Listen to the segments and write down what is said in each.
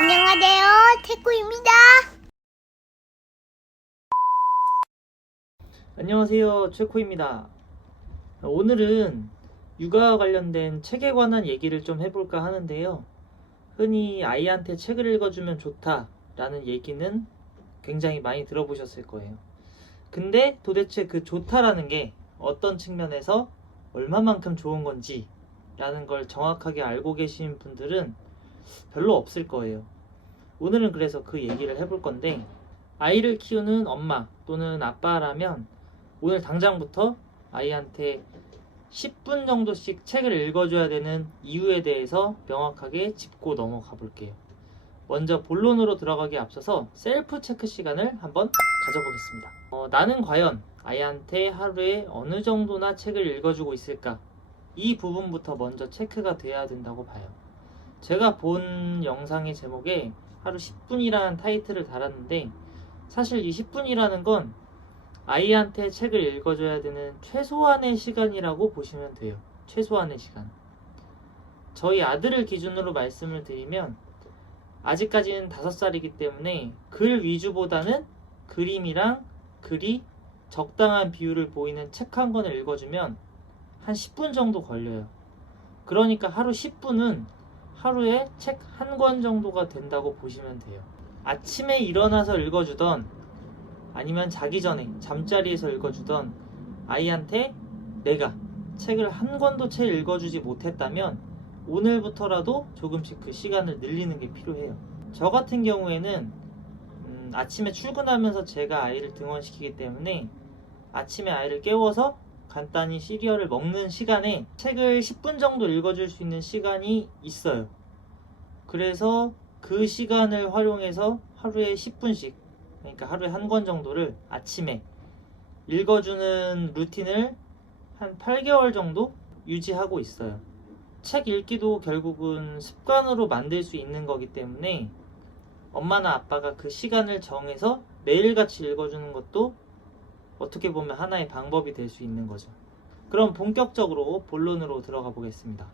안녕하세요, 태구입니다. 안녕하세요, 최코입니다. 오늘은 육아와 관련된 책에 관한 얘기를 좀 해볼까 하는데요. 흔히 아이한테 책을 읽어주면 좋다라는 얘기는 굉장히 많이 들어보셨을 거예요. 근데 도대체 그 좋다라는 게 어떤 측면에서 얼마만큼 좋은 건지 라는 걸 정확하게 알고 계신 분들은 별로 없을 거예요. 오늘은 그래서 그 얘기를 해볼 건데, 아이를 키우는 엄마 또는 아빠라면 오늘 당장부터 아이한테 10분 정도씩 책을 읽어줘야 되는 이유에 대해서 명확하게 짚고 넘어가 볼게요. 먼저 본론으로 들어가기 앞서서 셀프 체크 시간을 한번 가져보겠습니다. 나는 과연 아이한테 하루에 어느 정도나 책을 읽어주고 있을까? 이 부분부터 먼저 체크가 돼야 된다고 봐요. 제가 본 영상의 제목에 하루 10분이라는 타이틀을 달았는데, 사실 이 10분이라는 건 아이한테 책을 읽어줘야 되는 최소한의 시간이라고 보시면 돼요. 최소한의 시간. 저희 아들을 기준으로 말씀을 드리면 아직까지는 5살이기 때문에 글 위주보다는 그림이랑 글이 적당한 비율을 보이는 책 한 권을 읽어주면 한 10분 정도 걸려요. 그러니까 하루 10분은 하루에 책 한 권 정도가 된다고 보시면 돼요. 아침에 일어나서 읽어주던 아니면 자기 전에 잠자리에서 읽어주던 아이한테 내가 책을 한 권도 채 읽어주지 못했다면 오늘부터라도 조금씩 그 시간을 늘리는 게 필요해요. 저 같은 경우에는 아침에 출근하면서 제가 아이를 등원시키기 때문에 아침에 아이를 깨워서 간단히 시리얼을 먹는 시간에 책을 10분 정도 읽어줄 수 있는 시간이 있어요. 그래서 그 시간을 활용해서 하루에 10분씩, 그러니까 하루에 한 권 정도를 아침에 읽어주는 루틴을 한 8개월 정도 유지하고 있어요. 책 읽기도 결국은 습관으로 만들 수 있는 거기 때문에 엄마나 아빠가 그 시간을 정해서 매일같이 읽어주는 것도 어떻게 보면 하나의 방법이 될 수 있는 거죠. 그럼 본격적으로 본론으로 들어가 보겠습니다.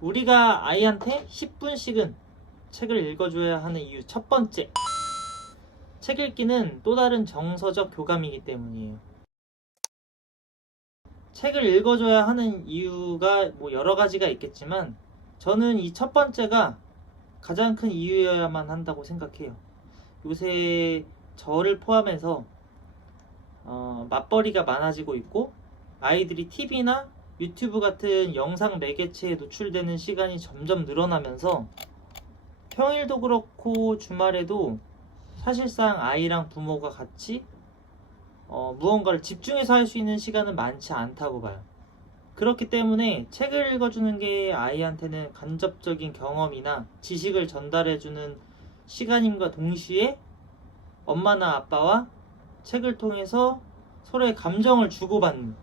우리가 아이한테 10분씩은 책을 읽어줘야 하는 이유 첫 번째, 책 읽기는 또 다른 정서적 교감이기 때문이에요. 책을 읽어줘야 하는 이유가 여러 가지가 있겠지만 저는 이 첫 번째가 가장 큰 이유여야만 한다고 생각해요. 요새 저를 포함해서 맞벌이가 많아지고 있고 아이들이 TV나 유튜브 같은 영상 매개체에 노출되는 시간이 점점 늘어나면서 평일도 그렇고 주말에도 사실상 아이랑 부모가 같이 무언가를 집중해서 할 수 있는 시간은 많지 않다고 봐요. 그렇기 때문에 책을 읽어주는 게 아이한테는 간접적인 경험이나 지식을 전달해주는 시간임과 동시에 엄마나 아빠와 책을 통해서 서로의 감정을 주고받는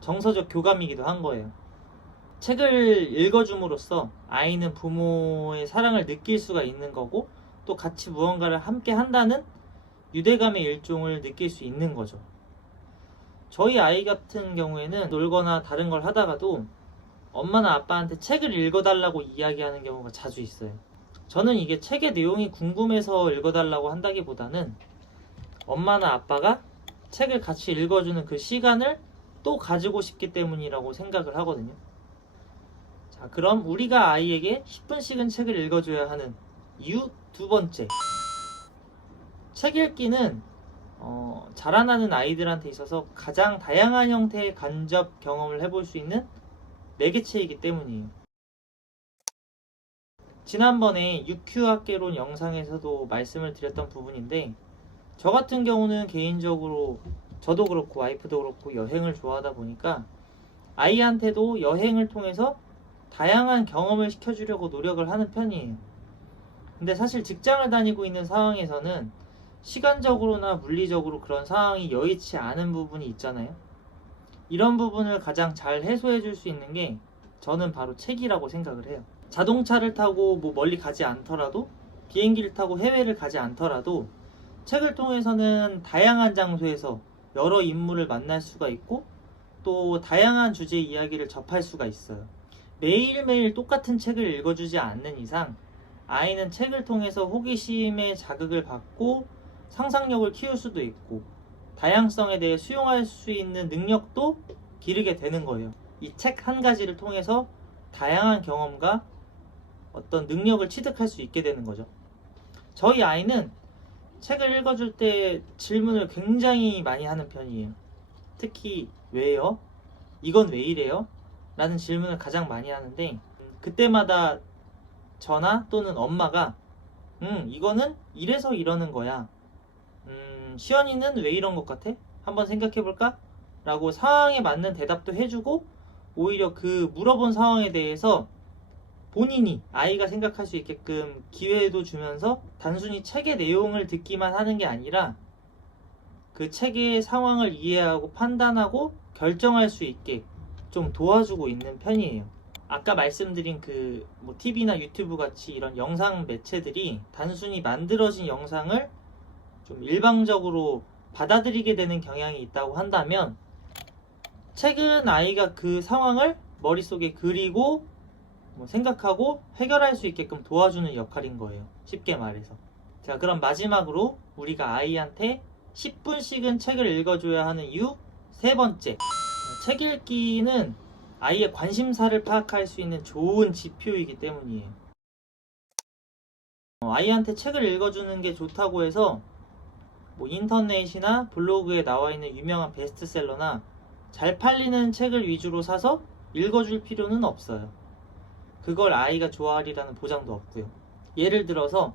정서적 교감이기도 한 거예요. 책을 읽어줌으로써 아이는 부모의 사랑을 느낄 수가 있는 거고 또 같이 무언가를 함께 한다는 유대감의 일종을 느낄 수 있는 거죠. 저희 아이 같은 경우에는 놀거나 다른 걸 하다가도 엄마나 아빠한테 책을 읽어달라고 이야기하는 경우가 자주 있어요. 저는 이게 책의 내용이 궁금해서 읽어달라고 한다기보다는 엄마나 아빠가 책을 같이 읽어주는 그 시간을 또 가지고 싶기 때문이라고 생각을 하거든요. 자, 그럼 우리가 아이에게 10분씩은 책을 읽어줘야 하는 이유 두 번째, 책 읽기는 자라나는 아이들한테 있어서 가장 다양한 형태의 간접 경험을 해볼 수 있는 매개체이기 때문이에요. 지난번에 유큐학개론 영상에서도 말씀을 드렸던 부분인데, 저 같은 경우는 개인적으로 저도 그렇고 와이프도 그렇고 여행을 좋아하다 보니까 아이한테도 여행을 통해서 다양한 경험을 시켜주려고 노력을 하는 편이에요. 근데 사실 직장을 다니고 있는 상황에서는 시간적으로나 물리적으로 그런 상황이 여의치 않은 부분이 있잖아요. 이런 부분을 가장 잘 해소해 줄 수 있는 게 저는 바로 책이라고 생각을 해요. 자동차를 타고 멀리 가지 않더라도, 비행기를 타고 해외를 가지 않더라도 책을 통해서는 다양한 장소에서 여러 인물을 만날 수가 있고 또 다양한 주제의 이야기를 접할 수가 있어요. 매일매일 똑같은 책을 읽어주지 않는 이상 아이는 책을 통해서 호기심의 자극을 받고 상상력을 키울 수도 있고 다양성에 대해 수용할 수 있는 능력도 기르게 되는 거예요. 이 책 한 가지를 통해서 다양한 경험과 어떤 능력을 취득할 수 있게 되는 거죠. 저희 아이는 책을 읽어줄 때 질문을 굉장히 많이 하는 편이에요. 특히 왜요? 이건 왜 이래요? 라는 질문을 가장 많이 하는데 그때마다 저나 또는 엄마가 이거는 이래서 이러는 거야. 시연이는 왜 이런 것 같아? 한번 생각해볼까? 라고 상황에 맞는 대답도 해주고 오히려 그 물어본 상황에 대해서 본인이 아이가 생각할 수 있게끔 기회도 주면서 단순히 책의 내용을 듣기만 하는 게 아니라 그 책의 상황을 이해하고 판단하고 결정할 수 있게 좀 도와주고 있는 편이에요. 아까 말씀드린 TV나 유튜브 같이 이런 영상 매체들이 단순히 만들어진 영상을 좀 일방적으로 받아들이게 되는 경향이 있다고 한다면 책은 아이가 그 상황을 머릿속에 그리고 생각하고 해결할 수 있게끔 도와주는 역할인 거예요. 쉽게 말해서. 자, 그럼 마지막으로 우리가 아이한테 10분씩은 책을 읽어줘야 하는 이유 세 번째. 책 읽기는 아이의 관심사를 파악할 수 있는 좋은 지표이기 때문이에요. 아이한테 책을 읽어주는 게 좋다고 해서 인터넷이나 블로그에 나와 있는 유명한 베스트셀러나 잘 팔리는 책을 위주로 사서 읽어줄 필요는 없어요. 그걸 아이가 좋아하리라는 보장도 없고요. 예를 들어서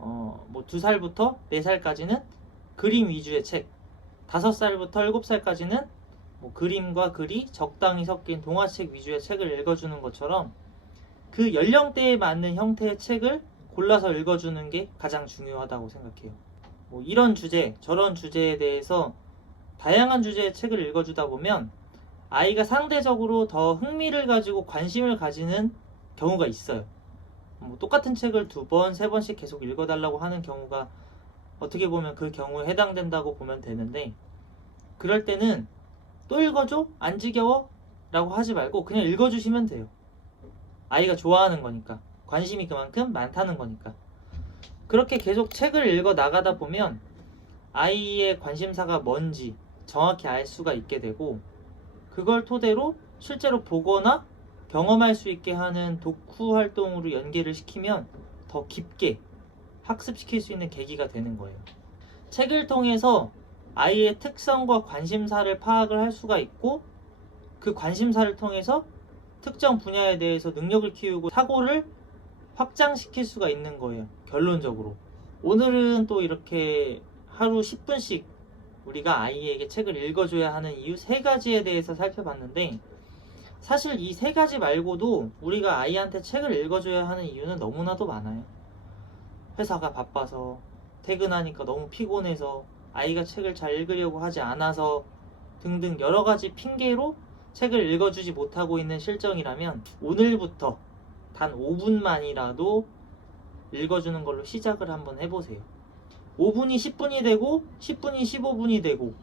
2살부터 4살까지는 그림 위주의 책, 5살부터 7살까지는 그림과 글이 적당히 섞인 동화책 위주의 책을 읽어주는 것처럼 그 연령대에 맞는 형태의 책을 골라서 읽어주는 게 가장 중요하다고 생각해요. 이런 주제, 저런 주제에 대해서 다양한 주제의 책을 읽어주다 보면 아이가 상대적으로 더 흥미를 가지고 관심을 가지는 경우가 있어요. 똑같은 책을 2번, 3번씩 계속 읽어달라고 하는 경우가 어떻게 보면 그 경우에 해당된다고 보면 되는데 그럴 때는 또 읽어줘? 안 지겨워? 라고 하지 말고 그냥 읽어주시면 돼요. 아이가 좋아하는 거니까. 관심이 그만큼 많다는 거니까. 그렇게 계속 책을 읽어 나가다 보면 아이의 관심사가 뭔지 정확히 알 수가 있게 되고 그걸 토대로 실제로 보거나 경험할 수 있게 하는 독후 활동으로 연계를 시키면 더 깊게 학습시킬 수 있는 계기가 되는 거예요. 책을 통해서 아이의 특성과 관심사를 파악을 할 수가 있고 그 관심사를 통해서 특정 분야에 대해서 능력을 키우고 사고를 확장시킬 수가 있는 거예요. 결론적으로. 오늘은 또 이렇게 하루 10분씩 우리가 아이에게 책을 읽어줘야 하는 이유 3가지에 대해서 살펴봤는데 사실 이 3가지 말고도 우리가 아이한테 책을 읽어줘야 하는 이유는 너무나도 많아요. 회사가 바빠서, 퇴근하니까 너무 피곤해서, 아이가 책을 잘 읽으려고 하지 않아서 등등 여러 가지 핑계로 책을 읽어주지 못하고 있는 실정이라면 오늘부터 단 5분만이라도 읽어주는 걸로 시작을 한번 해보세요. 5분이 10분이 되고 10분이 15분이 되고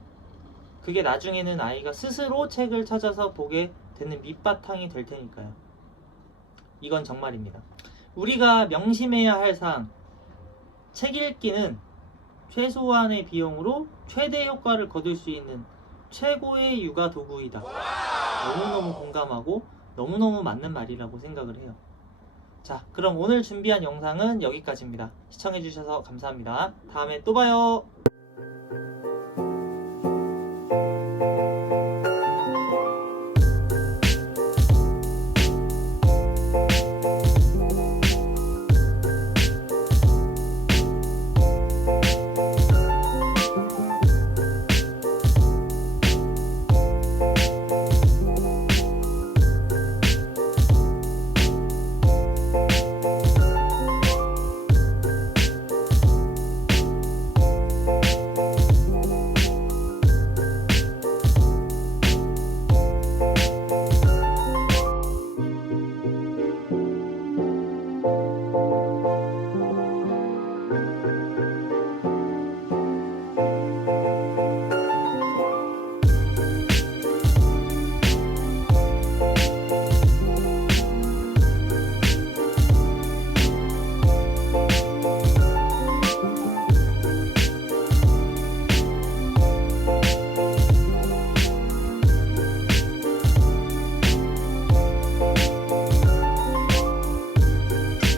그게 나중에는 아이가 스스로 책을 찾아서 보게 되는 밑바탕이 될 테니까요. 이건 정말입니다. 우리가 명심해야 할 사항, 책 읽기는 최소한의 비용으로 최대 효과를 거둘 수 있는 최고의 육아 도구이다. 너무너무 공감하고 너무너무 맞는 말이라고 생각을 해요. 자, 그럼 오늘 준비한 영상은 여기까지입니다. 시청해주셔서 감사합니다. 다음에 또 봐요.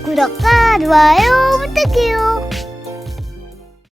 구독과 좋아요 부탁해요.